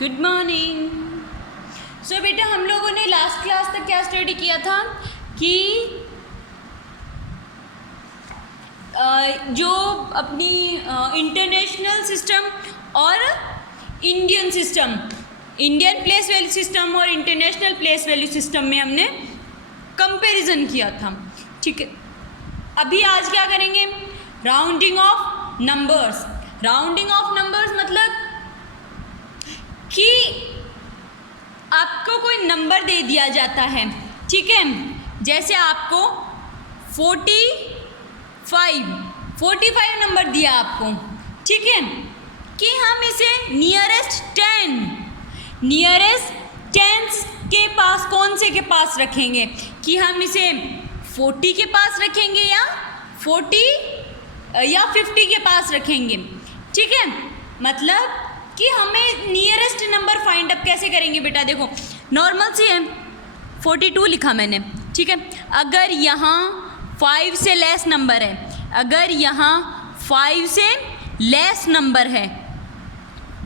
Good morning. सो बेटा हम लोगों ने लास्ट क्लास तक क्या स्टडी किया था कि जो अपनी इंटरनेशनल सिस्टम और Indian system, Indian place value system और इंटरनेशनल प्लेस वैल्यू सिस्टम में हमने कंपैरिजन किया था। ठीक है, अभी आज क्या करेंगे? Rounding off numbers. Rounding off numbers मतलब कि आपको कोई नंबर दे दिया जाता है, ठीक है, जैसे आपको 45 नंबर दिया आपको, ठीक है, कि हम इसे नियरेस्ट 10 के पास, कौन से के पास रखेंगे, कि हम इसे 40 के पास रखेंगे या 50 के पास रखेंगे। ठीक है, मतलब कि हमें नियरेस्ट नंबर फाइंड अप कैसे करेंगे बेटा? देखो नॉर्मल सी है, 42 लिखा मैंने, ठीक है। अगर यहाँ 5 से लेस नंबर है, अगर यहाँ 5 से लेस नंबर है,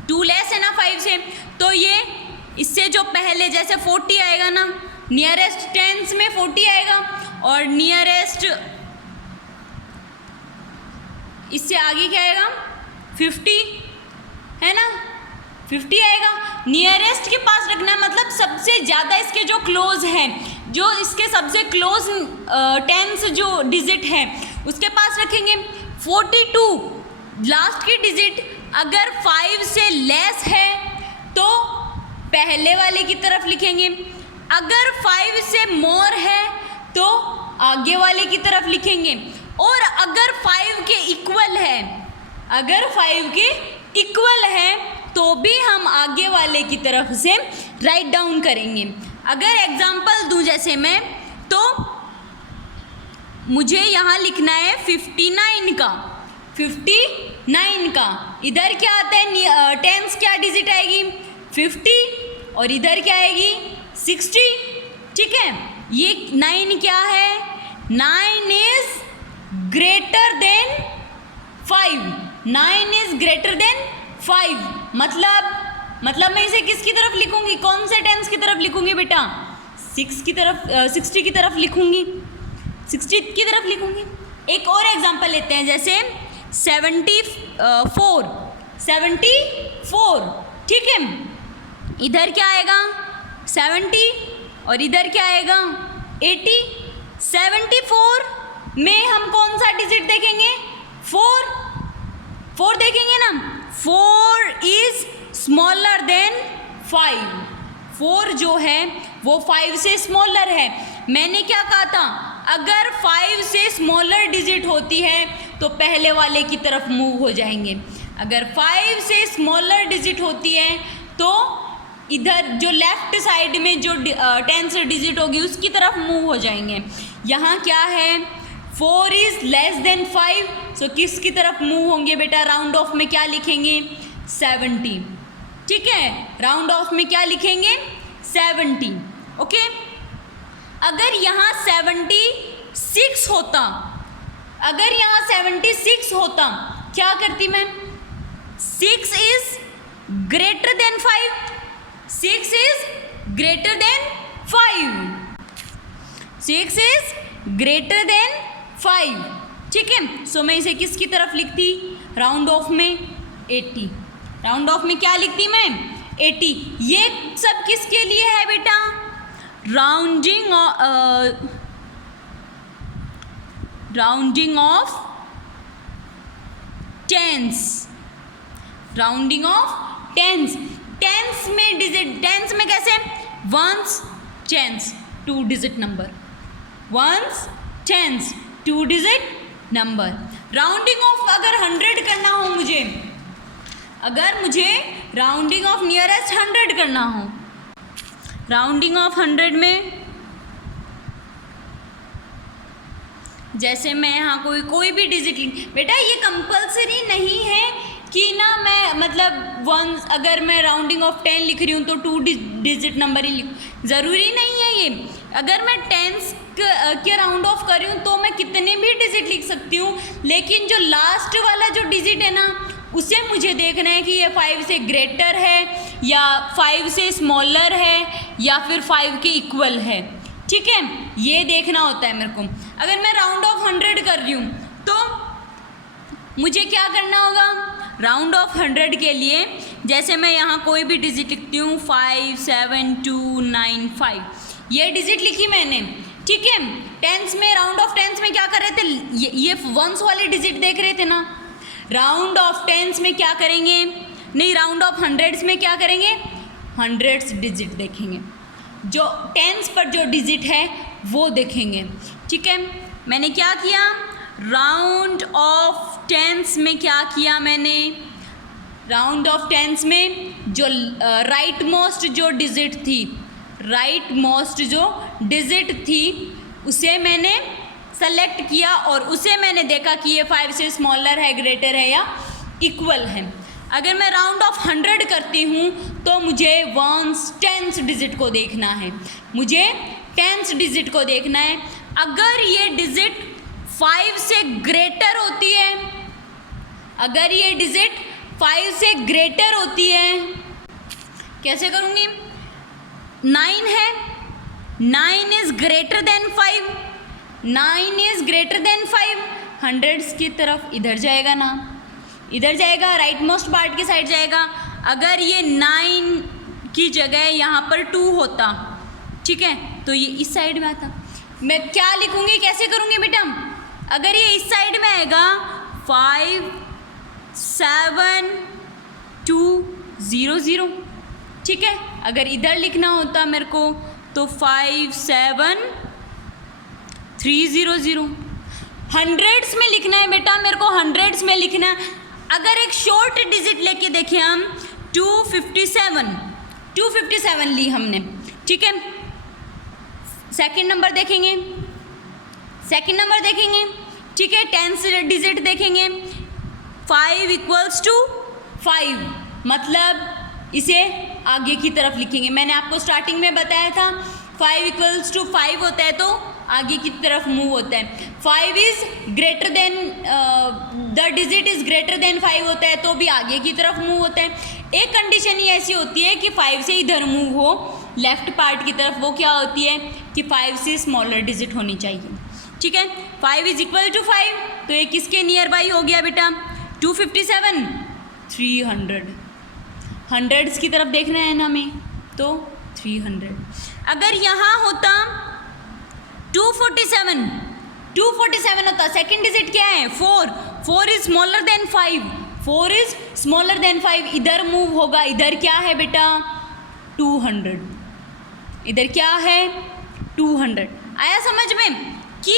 2 लेस है ना 5 से, तो ये इससे जो पहले जैसे 40 आएगा ना, नियरेस्ट 10 में 40 आएगा और नियरेस्ट इससे आगे क्या आएगा? 50 है ना, 50 आएगा। नियरेस्ट के पास रखना मतलब सबसे ज़्यादा इसके जो क्लोज हैं, जो इसके सबसे क्लोज 10 जो डिजिट है उसके पास रखेंगे। 42 लास्ट की डिजिट अगर 5 से लेस है तो पहले वाले की तरफ लिखेंगे, अगर 5 से मोर है तो आगे वाले की तरफ लिखेंगे, और अगर 5 के इक्वल है, अगर 5 के इक्वल है तो भी हम आगे वाले की तरफ से राइट डाउन करेंगे। अगर एग्जांपल दूं जैसे मैं, तो मुझे यहाँ लिखना है 59 का, इधर क्या आता है? 10 क्या डिजिट आएगी? 50, और इधर क्या आएगी? 60। ठीक है, ये 9 क्या है? 9 is greater than 5। 9 is greater than 5, मतलब मैं इसे किसकी तरफ लिखूंगी? कौन से 10 की तरफ लिखूंगी बेटा? 60 की तरफ लिखूंगी, 60 की तरफ लिखूंगी। एक और एग्जांपल लेते हैं, जैसे 74, ठीक है, इधर क्या आएगा? 70 और इधर क्या आएगा? 80। 74 में हम कौन सा डिजिट देखेंगे? 4 देखेंगे ना। 4 इज स्मॉलर देन 5। 4 जो है वो 5 से स्मॉलर है। मैंने क्या कहा था? अगर 5 से स्मॉलर डिजिट होती है तो पहले वाले की तरफ मूव हो जाएंगे, अगर 5 से स्मॉलर डिजिट होती है तो इधर जो लेफ्ट साइड में जो 10 डिजिट होगी उसकी तरफ मूव हो जाएंगे। यहाँ क्या है? 4 इज लेस देन 5, सो किसकी तरफ मूव होंगे बेटा? राउंड ऑफ में क्या लिखेंगे? 70। ठीक है, राउंड ऑफ में क्या लिखेंगे? 70। ओके, अगर यहाँ 76 होता, अगर यहाँ 76 होता, क्या करती मैं? 6 is greater than 5, 6 is greater than 5, 6 is greater than 5। ठीक है, सो मैं इसे किसकी तरफ लिखती? राउंड ऑफ में 80। राउंड ऑफ में क्या लिखती मैं? 80। ये सब किसके लिए है बेटा? Rounding off tens. Rounding off tens. Tens में डिजिट, टेंस में कैसे? Ones, tens, 2 digit number, ones, tens, 2 digit number. Rounding off अगर 100 करना हो मुझे, अगर मुझे राउंडिंग ऑफ नियरेस्ट 100 करना हो, राउंडिंग ऑफ 100 में जैसे मैं यहाँ कोई भी डिजिट बेटा, ये कंपलसरी नहीं है कि ना मैं मतलब वंस, अगर मैं राउंडिंग ऑफ 10 लिख रही हूँ तो 2 डिजिट नंबर ही लिखूँ, ज़रूरी नहीं है ये। अगर मैं 10 के राउंड ऑफ कर रही हूँ तो मैं कितने भी डिजिट लिख सकती हूँ, लेकिन जो लास्ट वाला जो डिजिट है ना उसे मुझे देखना है कि ये 5 से ग्रेटर है या 5 से स्मॉलर है या फिर 5 के इक्वल है, ठीक है, ये देखना होता है मेरे को। अगर मैं राउंड ऑफ 100 कर रही हूँ तो मुझे क्या करना होगा, राउंड ऑफ 100 के लिए जैसे मैं यहाँ कोई भी डिजिट लिखती हूँ 5 7 2 9 5, ये डिजिट लिखी मैंने, ठीक है। टेंस में, राउंड ऑफ टेंस में क्या कर रहे थे, ये वंस वाले डिजिट देख रहे थे ना। राउंड ऑफ टेंस में क्या करेंगे, नहीं राउंड ऑफ हंड्रेड्स में क्या करेंगे, हंड्रेड्स डिजिट देखेंगे, जो टेंस पर जो डिजिट है वो देखेंगे, ठीक है। मैंने क्या किया, राउंड ऑफ टेंस में क्या किया मैंने, राउंड ऑफ टेंस में जो राइट मोस्ट जो डिजिट थी, राइट मोस्ट जो डिजिट थी उसे मैंने सेलेक्ट किया और उसे मैंने देखा कि ये 5 से स्मॉलर है, ग्रेटर है या इक्वल है। अगर मैं राउंड ऑफ 100 करती हूँ तो मुझे वंस टेंस डिजिट को देखना है, मुझे टेंस डिजिट को देखना है। अगर ये डिजिट 5 से ग्रेटर होती है, अगर ये डिजिट 5 से ग्रेटर होती है, कैसे करूँगी, 9 है, 9 is greater than 5, 9 is greater than 5, hundreds की तरफ इधर जाएगा ना, इधर जाएगा, राइट मोस्ट पार्ट की साइड जाएगा। अगर ये 9 की जगह यहाँ पर 2 होता, ठीक है, तो ये इस साइड में आता। मैं क्या लिखूँगी, कैसे करूँगी बेटा, अगर ये इस साइड में आएगा 5 7 2 0 0, ठीक है। अगर इधर लिखना होता मेरे को तो 5 7 3 0 0, हंड्रेड्स में लिखना है बेटा मेरे को, हंड्रेड्स में लिखना है। अगर एक शॉर्ट डिजिट लेके देखें हम 257 ली हमने, ठीक है। सेकंड नंबर देखेंगे, सेकंड नंबर देखेंगे, ठीक है, टेंस डिजिट देखेंगे, 5 = 5, मतलब इसे आगे की तरफ लिखेंगे। मैंने आपको स्टार्टिंग में बताया था 5 = 5 होता है तो आगे की तरफ मूव होता है। 5 is greater than, the digit is greater than 5 होता है तो भी आगे की तरफ मूव होता है। एक कंडीशन ही ऐसी होती है कि 5 से इधर मूव हो लेफ्ट पार्ट की तरफ, वो क्या होती है कि 5 से स्मॉलर डिजिट होनी चाहिए, ठीक है। 5 = 5 तो ये किसके नियर बाई हो गया बेटा, 257 300, हंड्रेड्स की तरफ देखना है ना हमें तो 300। अगर यहाँ होता 247 होता, सेकंड डिजिट क्या है 4 is smaller than 5, 4 is smaller than 5, इधर मूव होगा, इधर क्या है बेटा 200, इधर क्या है 200। आया समझ में कि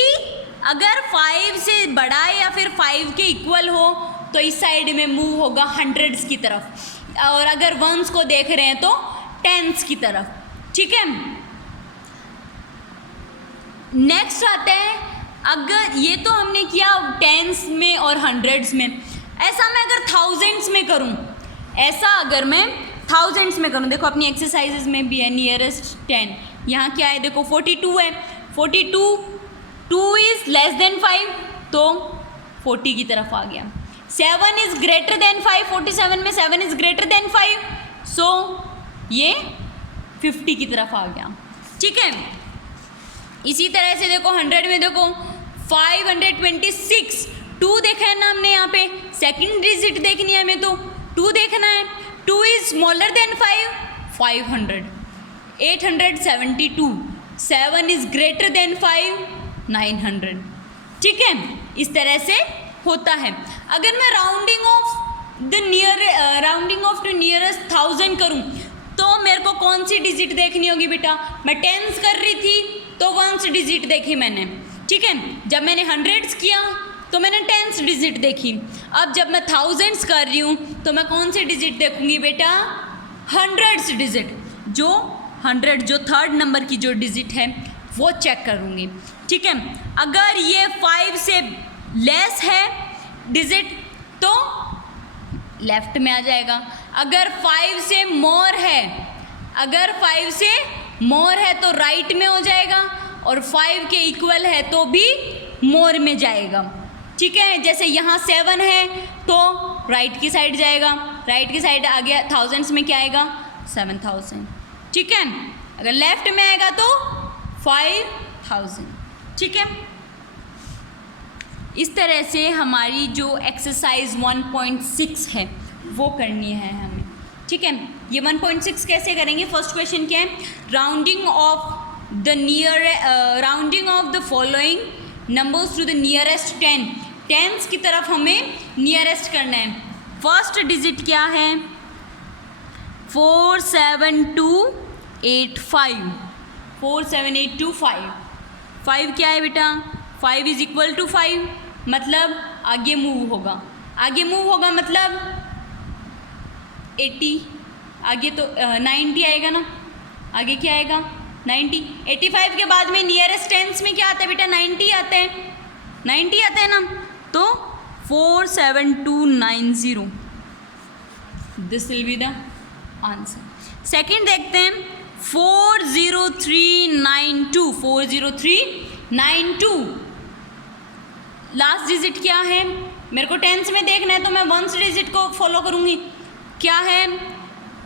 अगर 5 से बड़ा या फिर 5 के इक्वल हो तो इस साइड में मूव होगा हंड्रेड्स की तरफ, और अगर वंस को देख रहे हैं तो टेंस की तरफ, ठीक है। नेक्स्ट आता है, अगर ये तो हमने किया टेंस में और हंड्रेड्स में, ऐसा मैं अगर थाउजेंड्स में करूं, ऐसा अगर मैं थाउजेंड्स में करूं, देखो अपनी एक्सरसाइजेज में भी है नियरेस्ट 10, यहाँ क्या है देखो 42 है, 42 2 इज़ लेस देन 5 तो 40 की तरफ आ गया। 7 इज़ ग्रेटर देन 5, 47 में 7 इज़ ग्रेटर देन 5 सो ये 50 की तरफ आ गया, ठीक है। इसी तरह से देखो 100 में देखो 526, 2 देखा है ना हमने यहाँ पे, सेकंड डिजिट देखनी है हमें तो 2 देखना है, 2 is smaller than 5, 500, 872, 7 is greater than 5, 900, ठीक है। इस तरह से होता है। अगर मैं राउंडिंग ऑफ टू नियरेस्ट 1000 करूं तो मेरे को कौन सी डिजिट देखनी होगी बेटा, मैं टेंस कर रही थी तो वंस डिजिट देखी मैंने, ठीक है। जब मैंने हंड्रेड्स किया तो मैंने टेंस डिजिट देखी। अब जब मैं थाउजेंड्स कर रही हूँ तो मैं कौन सी डिजिट देखूंगी बेटा, हंड्रेड्स डिजिट, जो 100 जो थर्ड नंबर की जो डिजिट है वो चेक करूँगी, ठीक है। अगर ये 5 से लेस है डिजिट तो लेफ्ट में आ जाएगा, अगर 5 से मोर है, अगर 5 से मोर है तो राइट में हो जाएगा, और 5 के इक्वल है तो भी मोर में जाएगा, ठीक है, जैसे यहाँ 7 है तो राइट की साइड जाएगा, राइट की साइड आ गया, थाउजेंड्स में क्या आएगा 7000, ठीक है। अगर लेफ्ट में आएगा तो 5000, ठीक है। इस तरह से हमारी जो एक्सरसाइज 1.6 है वो करनी है हमें, ठीक है। ये 1.6 कैसे करेंगे? फर्स्ट क्वेश्चन क्या है? Rounding off the following numbers to the nearest 10, tens की तरफ हमें नियरेस्ट करना है। फर्स्ट डिजिट क्या है? 47285, 47825, 5 क्या है बेटा? 5 इज इक्वल टू 5, मतलब आगे मूव होगा, आगे मूव होगा मतलब 80, आगे तो 90 आएगा ना, आगे क्या आएगा 90। 85 के बाद में नियरेस्ट टेंस में क्या आता है बेटा? 90 आते हैं, 90 आते हैं ना, तो 47290, this will be the answer. Second देखते हैं 40392, 40392, लास्ट डिजिट क्या है? मेरे को टेंस में देखना है तो मैं वंस डिजिट को फॉलो करूँगी। क्या है?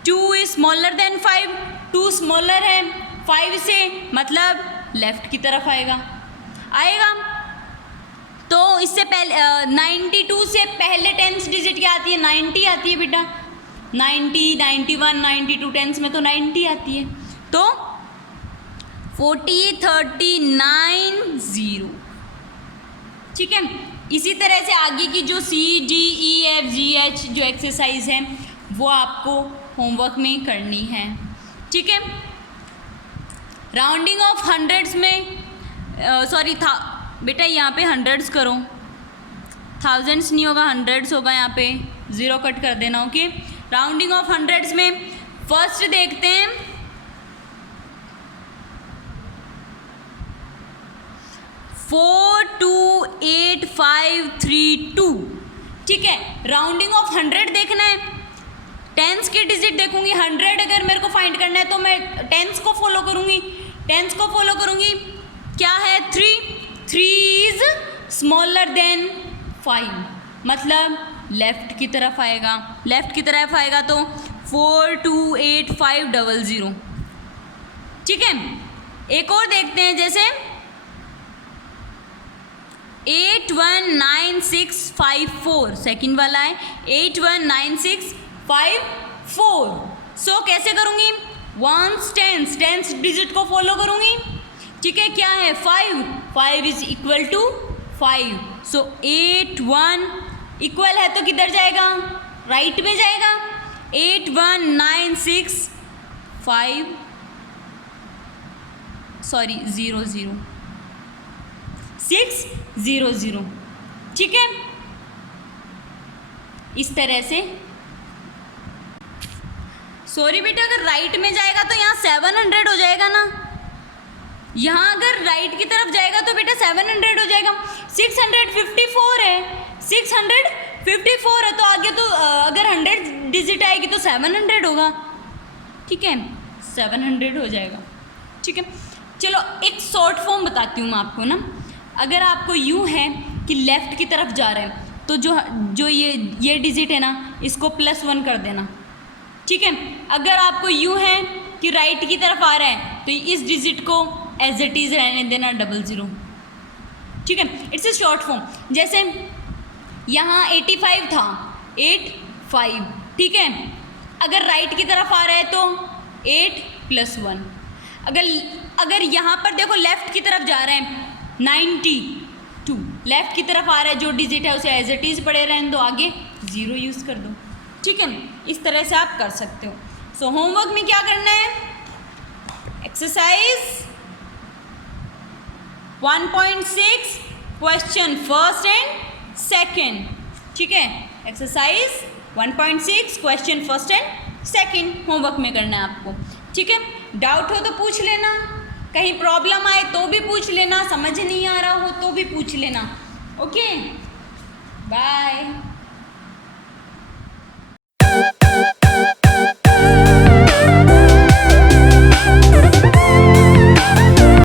2 इज स्मॉलर देन 5, 2 स्मॉलर है 5 से, मतलब लेफ्ट की तरफ आएगा, आएगा। तो इससे पहले 92 से पहले टेंस डिजिट क्या आती है? 90 आती है बेटा, 90, 91, 92 टेंस में तो 90 आती है, तो 4039, ठीक है। इसी तरह से आगे की जो CDEFGH जो एक्सरसाइज है वो आपको होमवर्क में करनी है, ठीक है। राउंडिंग ऑफ हंड्रेड्स में सॉरी था बेटा, यहाँ पे हंड्रेड्स करो, थाउजेंड्स नहीं होगा, हंड्रेड्स होगा, यहाँ पे 0 कट कर देना, ओके। राउंडिंग ऑफ हंड्रेड्स में फर्स्ट देखते हैं 428532, ठीक है। राउंडिंग ऑफ 100 देखना है, टेंस के डिजिट देखूंगी, 100 अगर मेरे को फाइंड करना है तो मैं टेंस को फॉलो करूंगी, टेंस को फॉलो करूंगी। क्या है? 3 इज स्मॉलर देन 5, मतलब लेफ्ट की तरफ आएगा, लेफ्ट की तरफ आएगा तो 428500, ठीक है। एक और देखते हैं, जैसे 819654, सेकंड वाला है 819654। सो कैसे करूँगी? वंस टेंस डिजिट को फॉलो करूँगी, ठीक है। क्या है? 5 is equal to 5, so 81 equal है तो किधर जाएगा? राइट में जाएगा। 8196 सॉरी 600, ठीक है। इस तरह से, सॉरी बेटा, अगर राइट में जाएगा तो यहाँ 700 हो जाएगा ना, यहाँ अगर राइट की तरफ जाएगा तो बेटा 700 हो जाएगा। 654 है, 654 है, तो आगे तो अगर 100 डिजिट आएगी तो 700 होगा, ठीक है, 700 हो जाएगा, ठीक है। चलो एक शॉर्ट फॉर्म बताती हूँ मैं आपको ना। अगर आपको यूँ है कि लेफ़्ट की तरफ जा रहे हैं तो जो ये डिजिट है ना, इसको +1 कर देना, ठीक है। अगर आपको यूँ है कि राइट की तरफ आ रहा है तो इस डिजिट को एज इट इज़ रहने देना 00, ठीक है। It's a short form. जैसे यहाँ 85 था, 85, ठीक है। अगर राइट की तरफ आ रहा है तो 8 + 1। अगर यहाँ पर देखो लेफ़्ट की तरफ जा रहे हैं 92, लेफ़्ट की तरफ आ रहा है, जो डिजिट है उसे एज इट इज़ पड़े रहने दो, आगे 0 यूज़ कर दो, ठीक है। इस तरह से आप कर सकते हो। सो होमवर्क में क्या करना है? Exercise 1.6 question first and second, ठीक है। Exercise 1.6 question first and second homework में करना है आपको, ठीक है। डाउट हो तो पूछ लेना, कहीं प्रॉब्लम आए तो भी पूछ लेना, समझ नहीं आ रहा हो तो भी पूछ लेना, ओके। बाय।